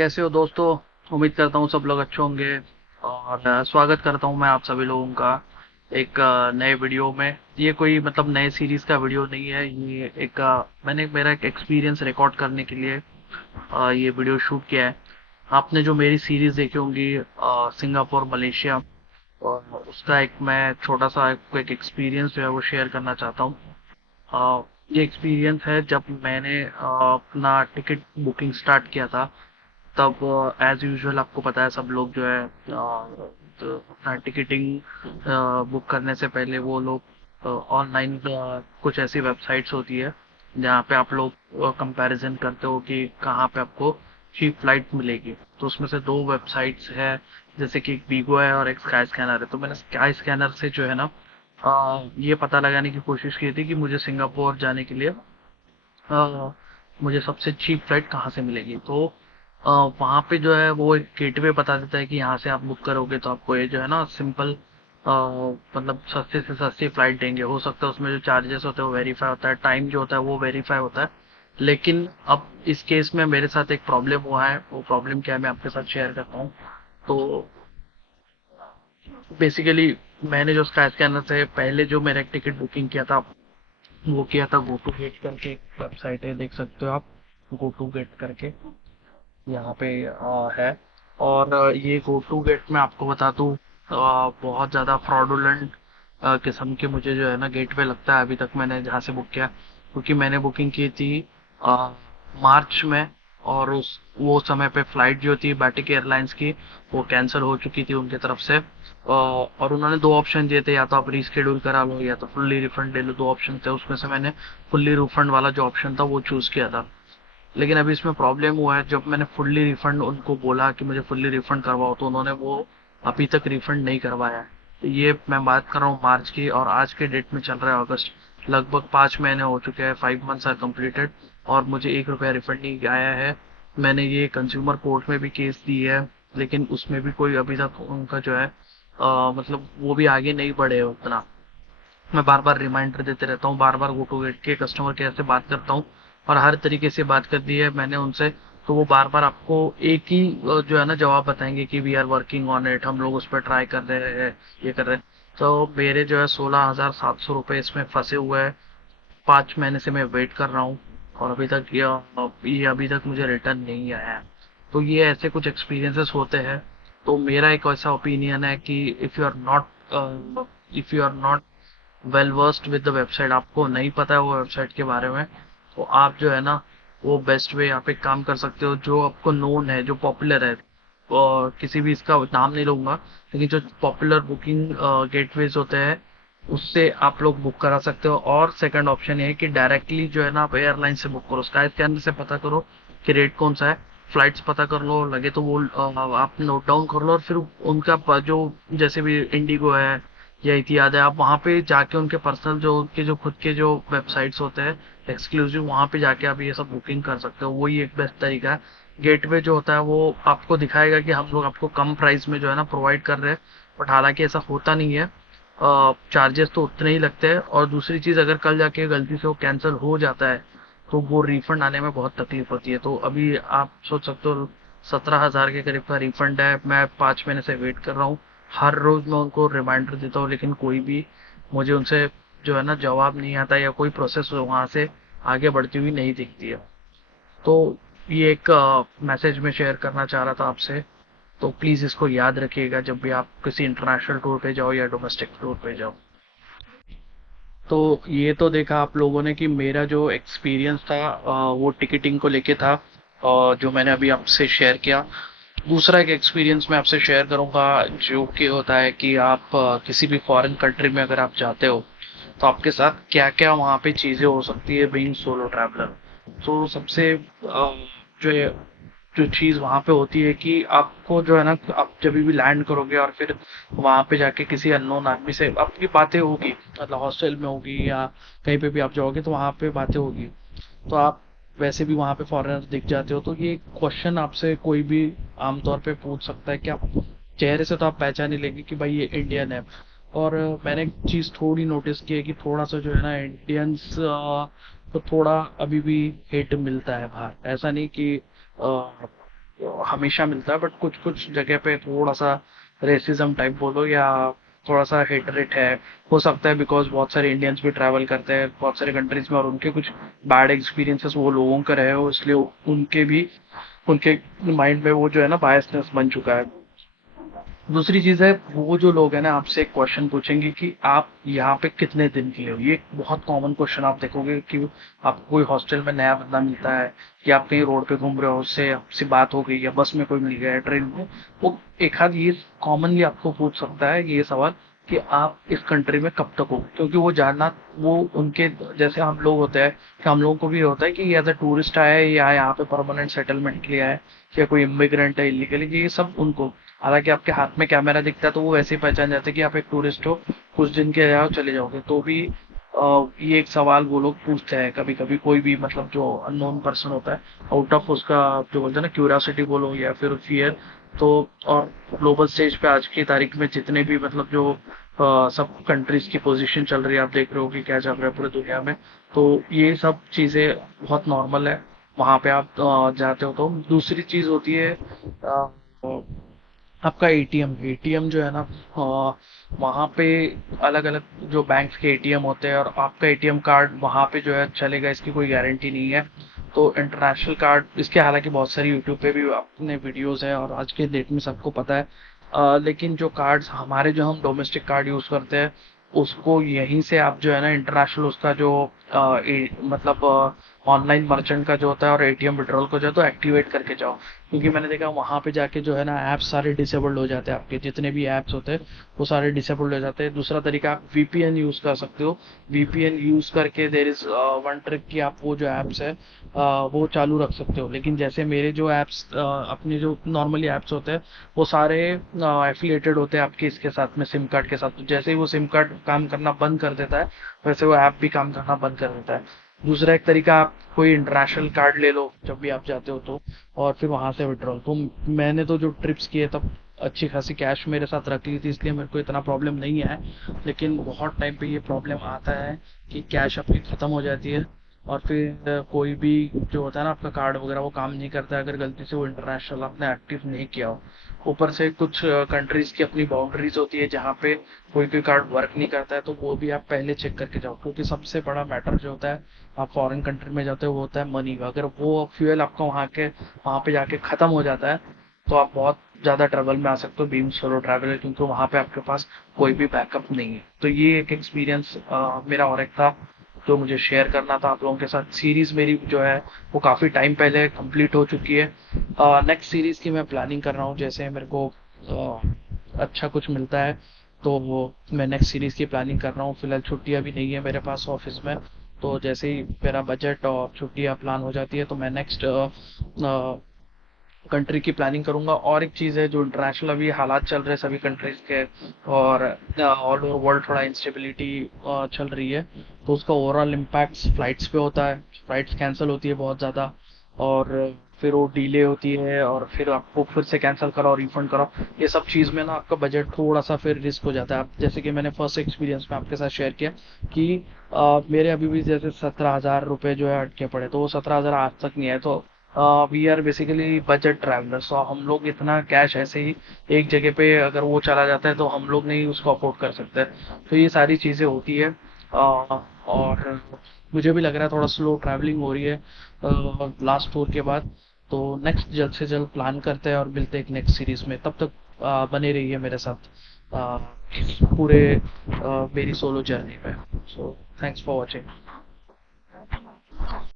कैसे हो दोस्तों। उम्मीद करता हूँ सब लोग अच्छे होंगे। और स्वागत करता हूँ मैं आप सभी लोगों का एक नए वीडियो में। ये कोई मतलब नए सीरीज का वीडियो नहीं है। ये एक मैंने मेरा एक एक्सपीरियंस रिकॉर्ड करने के लिए ये वीडियो शूट किया है। आपने जो मेरी सीरीज देखी होंगी सिंगापुर मलेशिया, और उसका एक मैं छोटा सा एक एक्सपीरियंस जो है वो शेयर करना चाहता हूँ। ये एक्सपीरियंस है जब मैंने अपना टिकट बुकिंग स्टार्ट किया था। तब एज यूजुअल आपको पता है सब लोग जो है तो अपना टिकटिंग बुक करने से पहले वो लोग ऑनलाइन कुछ ऐसी वेबसाइट्स होती है जहाँ पे आप लोग कंपैरिजन करते हो कि कहाँ पे आपको चीप फ्लाइट मिलेगी। तो उसमें से दो वेबसाइट्स है, जैसे कि एक बीगो है और एक स्काई स्कैनर है। तो मैंने स्काई स्कैनर से जो है ना ये पता लगाने की कोशिश की थी कि मुझे सिंगापुर जाने के लिए मुझे सबसे चीप फ्लाइट कहाँ से मिलेगी। तो वहाँ पे जो है वो एक गेटवे बता देता है कि यहाँ से आप बुक करोगे तो आपको ये जो है ना सिंपल मतलब सस्ते से सस्ती फ्लाइट देंगे। हो सकता है उसमें जो चार्जेस होते हैं वो वेरीफाई होता है, टाइम जो होता है वो वेरीफाई होता है। लेकिन अब इस केस में मेरे साथ एक प्रॉब्लम हुआ है। वो प्रॉब्लम क्या है मैं आपके साथ शेयर करता हूँ। तो बेसिकली मैंने जो स्काई स्कैनर से पहले जो मेरा एक टिकट बुकिंग किया था वो किया था गो टू गेट करके एक वेबसाइट है, देख सकते हो आप। गो टू गेट करके यहाँ पे है। और ये गो टू गेट में आपको बता दूँ बहुत ज़्यादा फ्रॉडुलेंट किस्म के मुझे जो है ना गेटवे लगता है अभी तक मैंने जहाँ से बुक किया। क्योंकि मैंने बुकिंग की थी अ, मार्च में, और उस वो समय पे फ्लाइट जो थी बैटिक एयरलाइंस की वो कैंसिल हो चुकी थी उनकी तरफ से। और उन्होंने दो ऑप्शन दिए थे, या तो आप रीस्केड्यूल करा लो या तो फुल्ली रिफंड ले लो। दो ऑप्शन थे, उसमें से मैंने फुल्ली रिफंड वाला जो ऑप्शन था वो चूज किया था। लेकिन अभी इसमें प्रॉब्लम हुआ है, जब मैंने फुल्ली रिफंड उनको बोला कि मुझे फुल्ली रिफंड करवाओ तो उन्होंने वो अभी तक रिफंड नहीं करवाया है। तो ये मैं बात कर रहा हूँ मार्च की, और आज के डेट में चल रहा है अगस्त। लगभग 5 महीने हो चुके हैं, 5 मंथ्स आर कम्प्लीटेड, और मुझे 1 रुपया रिफंड नहीं आया है। मैंने ये कंज्यूमर कोर्ट में भी केस दी है, लेकिन उसमें भी कोई अभी तक उनका जो है मतलब वो भी आगे नहीं बढ़े उतना। मैं बार बार रिमाइंडर देते रहता हूँ, बार बार गो टू गेट के कस्टमर केयर से बात करता हूँ, और हर तरीके से बात कर दी है मैंने उनसे। तो वो बार बार आपको एक ही जो है ना जवाब बताएंगे कि we are working on it, हम लोग उस पर ट्राई कर रहे हैं, ये कर रहे हैं। तो मेरे जो है 16,700 रुपये इसमें फंसे हुए हैं। 5 महीने से मैं वेट कर रहा हूँ, और अभी तक ये अभी तक मुझे रिटर्न नहीं आया है। तो ये ऐसे कुछ एक्सपीरियंसेस होते हैं। तो मेरा एक ऐसा ओपिनियन है कि if you are not well versed with the website, आपको नहीं पता है वो वेबसाइट के बारे में, तो आप जो है ना वो बेस्ट वे आप एक काम कर सकते हो जो आपको नोन है, जो पॉपुलर है। और किसी भी इसका नाम नहीं लूंगा, लेकिन जो पॉपुलर बुकिंग गेटवेज होते हैं उससे आप लोग बुक करा सकते हो। और सेकंड ऑप्शन ये है कि डायरेक्टली जो है ना आप एयरलाइन से बुक करो, स्काई स्कैनर से पता करो कि रेट कौन सा है, फ्लाइट्स पता कर लो, लगे तो वो आप नोट डाउन कर लो, और फिर उनका जो जैसे भी इंडिगो है या इतिहाद है, आप वहाँ पे जाके उनके पर्सनल जो उनके जो खुद के जो वेबसाइट्स होते हैं एक्सक्लूसिव, वहाँ पे जाके आप ये सब बुकिंग कर सकते हो। वही एक बेस्ट तरीका है। गेटवे जो होता है वो आपको दिखाएगा कि हम लोग आपको कम प्राइस में जो है ना प्रोवाइड कर रहे हैं, बट हालांकि ऐसा होता नहीं है। चार्जेस तो उतने ही लगते हैं। और दूसरी चीज़, अगर कल जाके गलती से वो कैंसिल हो जाता है तो वो रिफंड आने में बहुत तकलीफ होती है। तो अभी आप सोच सकते हो 17,000 के करीब का रिफंड है, मैं 5 महीने से वेट कर रहा हूँ। हर रोज मैं उनको रिमाइंडर देता हूँ, लेकिन कोई भी मुझे उनसे जो है ना जवाब नहीं आता, या कोई प्रोसेस वहां से आगे बढ़ती हुई नहीं दिखती है। तो ये एक मैसेज में शेयर करना चाह रहा था आपसे। तो प्लीज इसको याद रखिएगा जब भी आप किसी इंटरनेशनल टूर पे जाओ या डोमेस्टिक टूर पे जाओ। तो ये तो देखा आप लोगों ने कि मेरा जो एक्सपीरियंस था वो टिकटिंग को लेके था, और जो मैंने अभी आपसे शेयर किया। दूसरा एक एक्सपीरियंस मैं आपसे शेयर करूंगा, जो कि होता है कि आप किसी भी फॉरेन कंट्री में अगर आप जाते हो तो आपके साथ क्या क्या वहाँ पे चीजें हो सकती है बीइंग सोलो ट्रैवलर। तो सबसे जो जो चीज वहां पे होती है कि आपको जो है ना आप जब भी लैंड करोगे और फिर वहां पे जाके किसी अननोन आदमी से आपकी बातें होगी, मतलब हॉस्टल में होगी या कहीं पे भी आप जाओगे तो वहां पे बातें होगी। तो आप वैसे भी वहां पे फॉरेनर दिख जाते हो, तो ये क्वेश्चन आपसे कोई भी आमतौर पे पूछ सकता है कि आप चेहरे से तो आप पहचान ही लेंगे कि भाई ये इंडियन है। और मैंने एक चीज थोड़ी नोटिस की है कि थोड़ा सा जो है ना इंडियंस को थोड़ा अभी भी हेट मिलता है बाहर। ऐसा नहीं कि हमेशा मिलता है, बट कुछ कुछ जगह पे थोड़ा सा रेसिज्म टाइप बोलो या थोड़ा सा हेटरेट है, हो सकता है, बिकॉज बहुत सारे इंडियंस भी ट्रैवल करते हैं बहुत सारे कंट्रीज में और उनके कुछ बैड एक्सपीरियंसेस वो लोगों का रहे हो, इसलिए उनके माइंड में वो जो है ना बायसनेस बन चुका है। दूसरी चीज है, वो जो लोग हैं ना आपसे एक क्वेश्चन पूछेंगे कि आप यहाँ पे कितने दिन के लिए हो। ये एक बहुत कॉमन क्वेश्चन आप देखोगे कि आपको कोई हॉस्टल में नया बंदा मिलता है कि आप कहीं रोड पे घूम रहे हो, उससे आपसे बात हो गई या बस में कोई मिल गया है, ट्रेन में, वो एक आध ये कॉमनली आपको पूछ सकता है ये सवाल कि आप इस कंट्री में कब तक हो, क्योंकि वो जानना, वो उनके जैसे हम लोग होते हैं कि हम लोगों को भी होता है कि एज अ टूरिस्ट आया है या यहाँ पे परमानेंट सेटलमेंट के लिए आया है या कोई इमिग्रेंट है इलीगली, ये सब उनको, हालांकि आपके हाथ में कैमरा दिखता है तो वो वैसे ही पहचान जाते हैं कि आप एक टूरिस्ट हो, कुछ दिन के लिए आओ चले जाओगे, तो भी ये एक सवाल वो लोग पूछते हैं कभी कभी, कोई भी मतलब जो अननोन पर्सन होता है, आउट ऑफ उसका जो बोलते हैं ना क्यूरियोसिटी बोलो या फिर फियर। तो और ग्लोबल स्टेज पे आज की तारीख में जितने भी मतलब जो सब कंट्रीज की पोजीशन चल रही है, आप देख रहे हो कि क्या चल रहा है पूरी दुनिया में, तो ये सब चीजें बहुत नॉर्मल है वहां पे आप जाते हो तो। दूसरी चीज होती है आपका एटीएम। एटीएम जो है ना वहाँ पे अलग अलग जो बैंक्स के एटीएम होते हैं और आपका एटीएम कार्ड वहाँ पे जो है चलेगा इसकी कोई गारंटी नहीं है। तो इंटरनेशनल कार्ड इसके हालांकि बहुत सारी यूट्यूब पे भी अपने वीडियोस हैं और आज के डेट में सबको पता है, लेकिन जो कार्ड्स हमारे जो हम डोमेस्टिक कार्ड यूज करते हैं उसको यहीं से आप जो है ना इंटरनेशनल उसका जो मतलब ऑनलाइन मर्चेंट का जो होता है और एटीएम विड्रॉल को जो है तो एक्टिवेट करके जाओ, क्योंकि मैंने देखा वहां पे जाके जो है ना ऐप्स सारे डिसेबल्ड हो जाते हैं, आपके जितने भी ऐप्स होते हैं वो सारे डिसेबल्ड हो जाते हैं। दूसरा तरीका आप वीपीएन यूज कर सकते हो। वीपीएन यूज करके देर इज वन ट्रिक कि आप वो जो ऐप्स है वो चालू रख सकते हो, लेकिन जैसे मेरे जो ऐप्स अपने जो नॉर्मली ऐप्स होते हैं वो सारे एफिलिएटेड होते हैं आपके इसके साथ में सिम कार्ड के साथ, तो जैसे ही वो सिम कार्ड काम करना बंद कर देता है वैसे वो ऐप भी काम करना बंद कर देता है। दूसरा एक तरीका, आप कोई इंटरनेशनल कार्ड ले लो जब भी आप जाते हो तो, और फिर वहां से विड्रॉल। तो मैंने तो जो ट्रिप्स किए तब अच्छी खासी कैश मेरे साथ रख ली थी, इसलिए मेरे को इतना प्रॉब्लम नहीं है, लेकिन बहुत टाइम पे ये प्रॉब्लम आता है कि कैश आपकी खत्म हो जाती है और फिर कोई भी जो होता है ना आपका कार्ड वगैरह वो काम नहीं करता है अगर गलती से वो इंटरनेशनल आपने एक्टिव नहीं किया हो। ऊपर से कुछ कंट्रीज की अपनी बाउंड्रीज होती है जहाँ पे कोई कोई कार्ड वर्क नहीं करता है, तो वो भी आप पहले चेक करके जाओ, क्योंकि सबसे बड़ा मैटर जो होता है आप फॉरेन कंट्री में जाते हो वो होता है मनी। अगर वो फ्यूल आपका वहाँ पे जाके खत्म हो जाता है तो आप बहुत ज्यादा ट्रबल में आ सकते हो बीइंग सोलो ट्रैवलर, क्योंकि वहाँ पे आपके पास कोई भी बैकअप नहीं है। तो ये एक एक्सपीरियंस मेरा और एक था जो मुझे शेयर करना था आप लोगों के साथ। सीरीज मेरी जो है वो काफी टाइम पहले कंप्लीट हो चुकी है। नेक्स्ट सीरीज की मैं प्लानिंग कर रहा हूँ, जैसे मेरे को अच्छा कुछ मिलता है तो वो मैं नेक्स्ट सीरीज की प्लानिंग कर रहा हूँ। फिलहाल छुट्टियां भी नहीं है मेरे पास ऑफिस में, तो जैसे ही मेरा बजट और छुट्टियां प्लान हो जाती है तो मैं नेक्स्ट कंट्री की प्लानिंग करूंगा। और एक चीज है जो इंटरनेशनल अभी हालात चल रहे हैं सभी कंट्रीज के और ऑल ओवर वर्ल्ड थोड़ा इंस्टेबिलिटी चल रही है, तो उसका ओवरऑल इम्पैक्ट फ्लाइट्स पे होता है। फ्लाइट्स कैंसिल होती है बहुत ज़्यादा और फिर वो डिले होती है और फिर आपको फिर से कैंसिल करो और रिफंड करो, ये सब चीज़ में ना आपका बजट थोड़ा सा फिर रिस्क हो जाता है। आप जैसे कि मैंने फर्स्ट एक्सपीरियंस में आपके साथ शेयर किया कि मेरे अभी भी जैसे 17,000 रुपये जो है अटके पड़े, तो वो 17,000 आज तक नहीं है। तो we are basically budget travellers, तो हम लोग इतना कैश ऐसे ही एक जगह पे अगर वो चला जाता है तो हम लोग नहीं उसको अफोर्ड कर सकते। तो ये सारी चीज़ें होती है और मुझे भी लग रहा है थोड़ा स्लो ट्रैवलिंग हो रही है लास्ट टूर के बाद। तो नेक्स्ट जल्द से जल्द प्लान करते हैं और मिलते हैं एक नेक्स्ट सीरीज में। तब तक बने रहिए मेरे साथ इस पूरे मेरी सोलो जर्नी में। So thanks for watching.